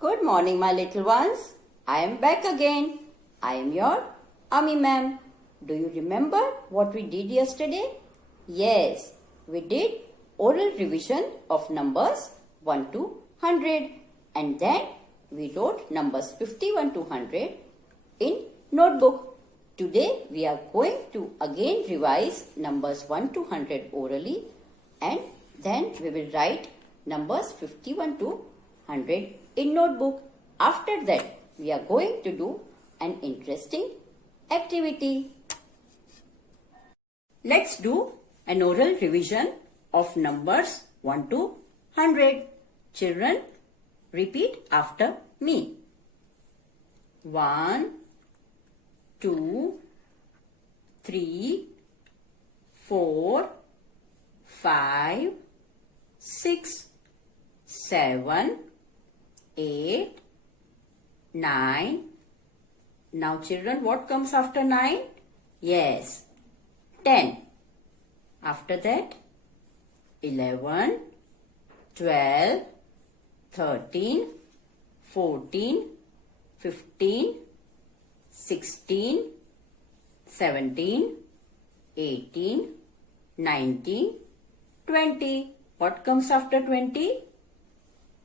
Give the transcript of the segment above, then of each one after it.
Good morning, my little ones. I am back again. I am your Ami ma'am. Do you remember what we did yesterday? Yes, we did oral revision of numbers 1 to 100 and then we wrote numbers 51 to 100 in notebook. Today we are going to again revise numbers 1 to 100 orally and then we will write numbers 51 to 100 in notebook. After that, we are going to do an interesting activity. Let's do an oral revision of numbers 1 to 100. Children, repeat after me. 1, 2, 3, 4, 5, 6, 7, 8, 9. Now children, what comes after 9? Yes, 10. After that, 11, 12, 13, 14, 15, 16, 17, 18, 19, 20. What comes after 20?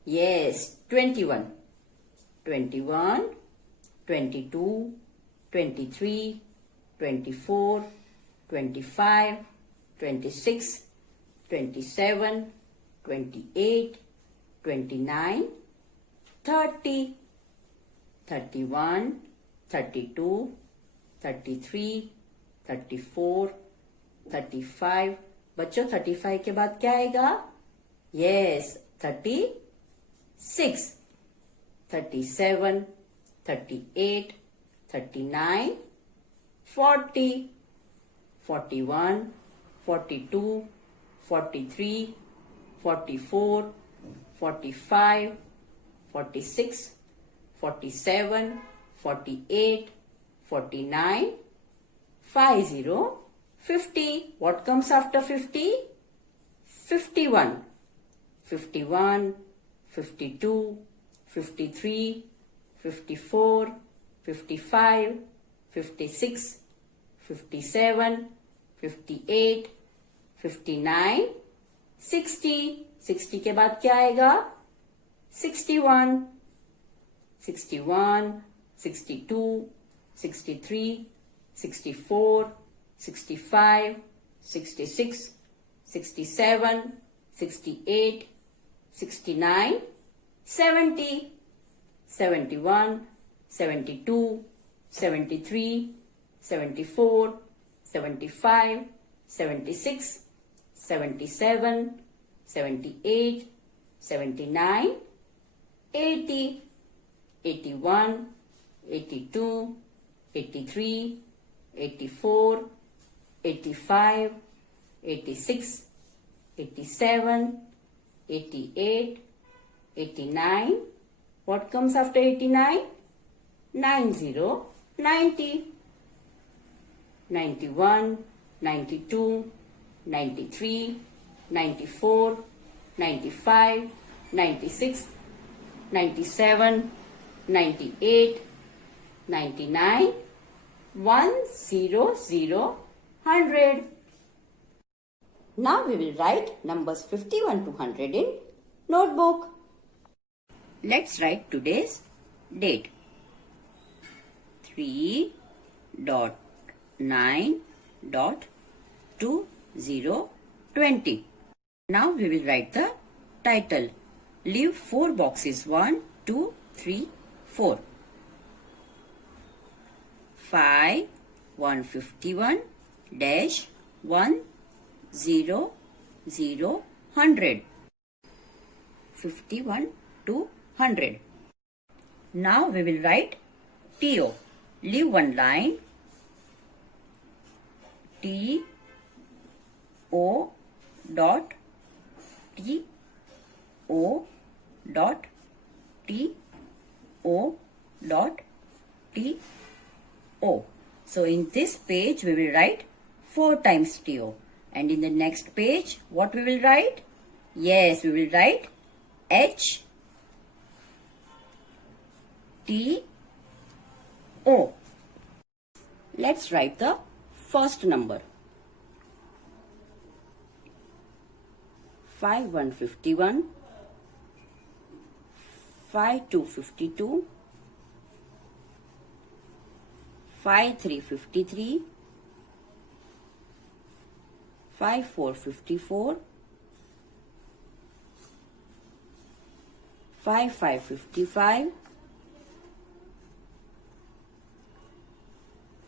Yes, 21. 21, 22, 23, 24, 25, 26, 27, 28, 29, 30, 31, 32, 33, 34, 35. बच्चों 35 के बाद क्या आएगा? Yes, 36, 37, 38, 39, 40, 41, 42, 43, 44, 45, 46, 47, 48, 49, 50, 50. What comes after 50? 51, 51, 52, 53, 54, 55, 56, 57, 58, 59, 60. 60 के बाद क्या आएगा? 61, 61, 62, 63, 64, 65, 66, 67, 68, 69, 70, 71, 72, 73, 74, 75, 76, 77, 78, 79, 80, 81, 82, 83, 84, 85, 86, 87, 88, 89. What comes after 89? 90, 90, 91, 92, 93, 94, 95, 96, 97, 98, 99, 100, 100. Now we will write numbers 51 to 100 in notebook. Let's write today's date. 3.9.2020. Now we will write the title. Leave 4 boxes 1, 2, 3, 4. 5, 151 dash 1, 0, 0, 100. 51 to 100. Now we will write TO. Leave one line. T O dot T O dot T O dot T O. So in this page we will write 4 times TO. And in the next page what we will write? Yes, we will write H T O. Let's write the first number. 5151, 5252, 5353, 5454, 5555,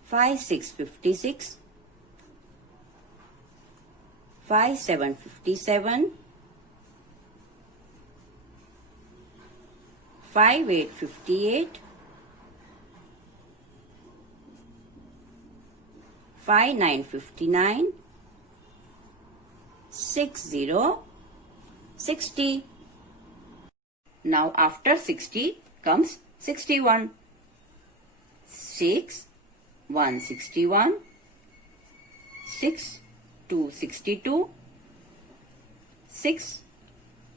5656, 5757, 5858, 5959, 6060. Now after 60 comes 61. 6 161, 6 262, 6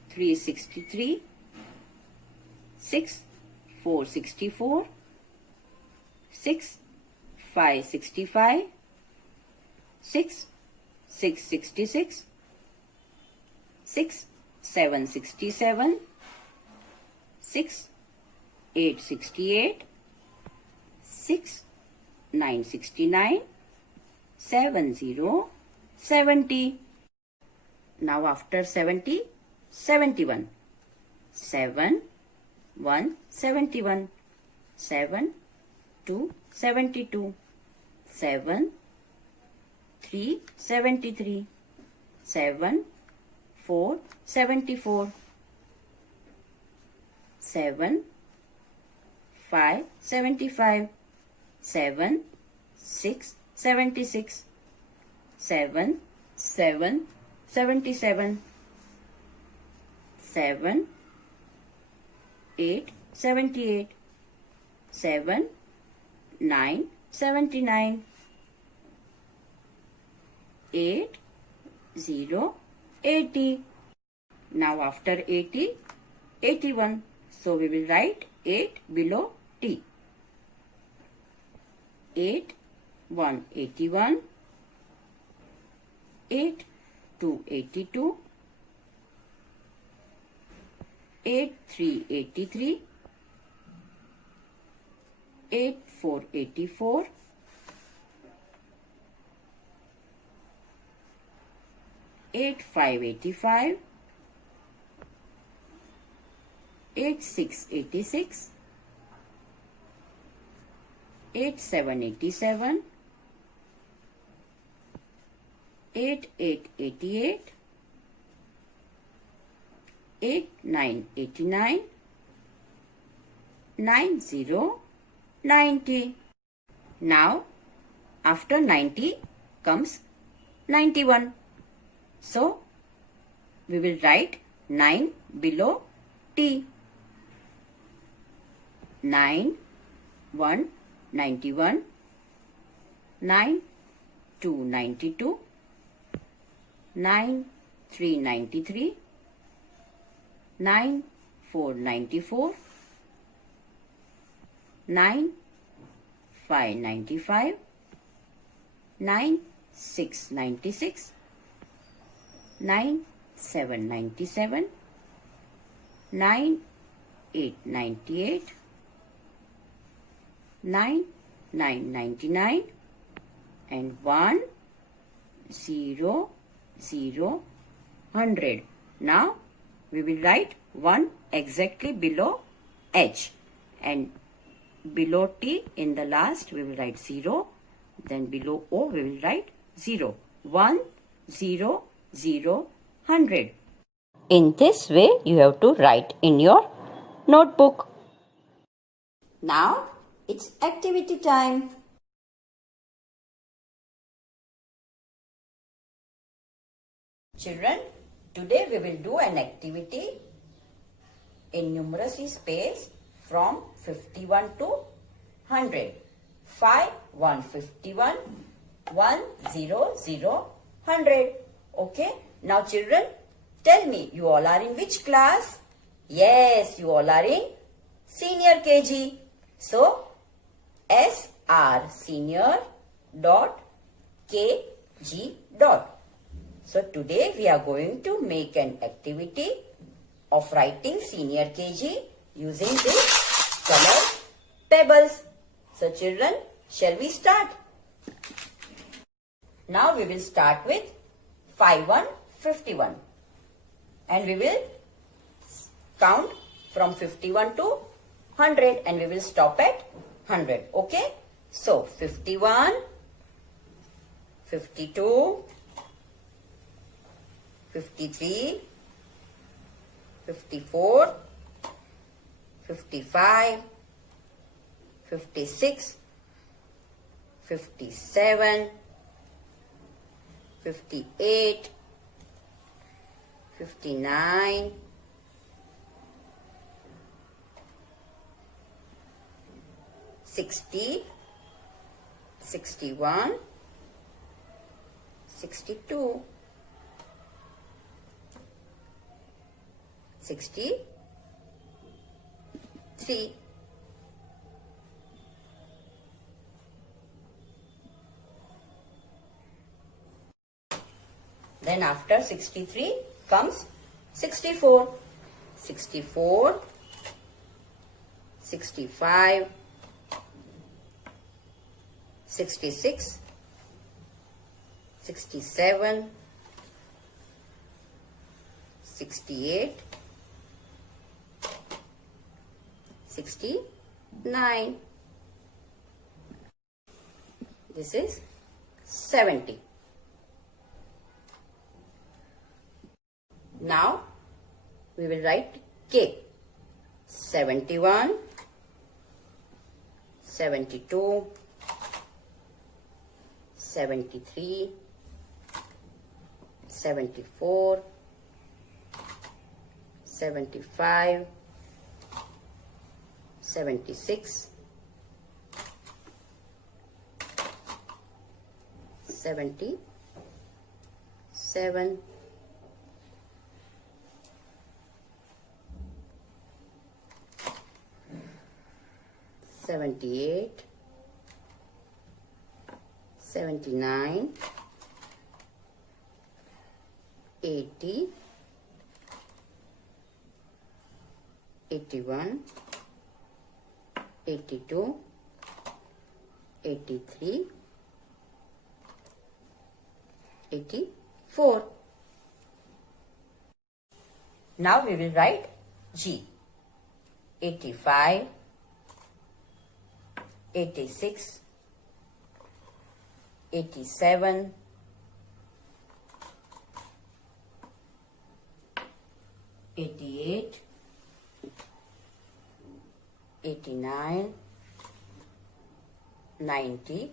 363, 6 464, 6 565, 6 666, 6 767, 6 868, 6 969, 70. Now after 70, 71. 7 1 71, 7 2 72, 7 3 73, 7 4 74, 7 5 75, 7 6 76, 7 7 77, 7 8 78, 7 9 79, 8 0 80. Now after 80, 81. So we will write 8 below T. 8 1 81, 8 2 82, 8 3 83, 8 4 84, 8 5 85, 8 6 86, 8 7 87, 8 8 88, 8 9 89, 9 0 90. Now after 90 comes 91. So we will write 9 below T. 9 1 91, 9 2 92, 9 3 93, 9 4 94, 9 5 95, 9 6 96, 9 7 97, 9 8 98, 9 9 99, and 1 0 0 100. Now we will write 1 exactly below H, and below T in the last we will write 0. Then below O we will write 0. 1 0 0 100. In this way you have to write in your notebook. Now it's activity time. Children, today we will do an activity in numeracy space from 51 to 100. 5 151, 1 0 0 100. Okay, now children, tell me, you all are in which class? Yes, you all are in senior KG. So, srsenior.kg. So, today we are going to make an activity of writing senior KG using these colored pebbles. So, children, shall we start? Now we will start with 5151 and we will count from 51 to 100 and we will stop at 100. Okay? So 51, 52, 53, 54, 55, 56, 57, 58, 59, 60, 61, 62, 63. Then after 63 comes 64, 64, 65, 66, 67, 68, 69. This is 70. Now we will write K. 71, 72, 73, 74, 75, 76, 77, 78, 79, 80, 81, 82, 83, 84. Now we will write G. 85, 86, 87, 88, 89, 90,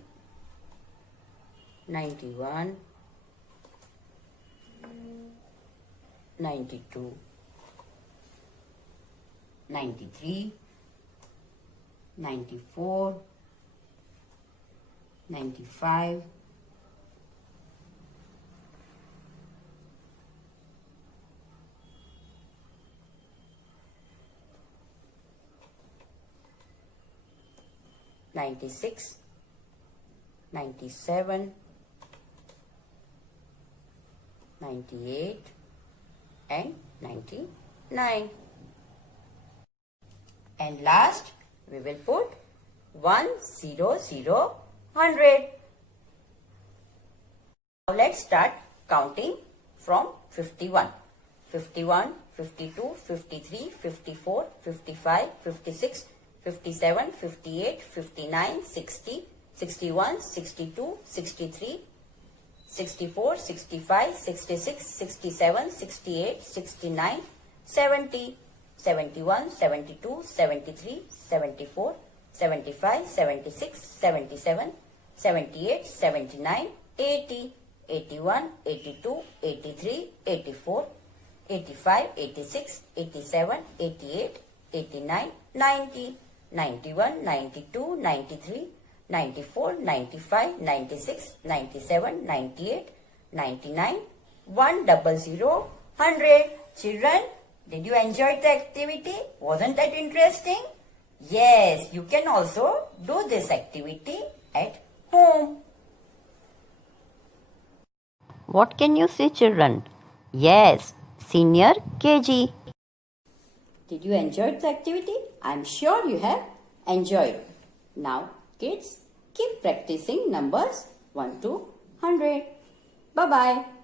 91, 92, 93, 94, 95, 96, 97, 98 and 99. And last we will put 100, 100. Now let's start counting from 51. 51, 52, 53, 54, 55, 56, 57, 58, 59, 60, 61, 62, 63, 64, 65, 66, 67, 68, 69, 70, 71, 72, 73, 74, 75, 76, 77, 78, 79, 80, 81, 82, 83, 84, 85, 86, 87, 88, 89, 90, 91, 92, 93, 94, 95, 96, 97, 98, 99, 100, 100. Children, did you enjoy the activity? Wasn't that interesting? Yes, you can also do this activity at home. What can you say, children? Yes, senior KG. Did you enjoy the activity? I'm sure you have enjoyed. Now, kids, keep practicing numbers 1 to 100. Bye-bye.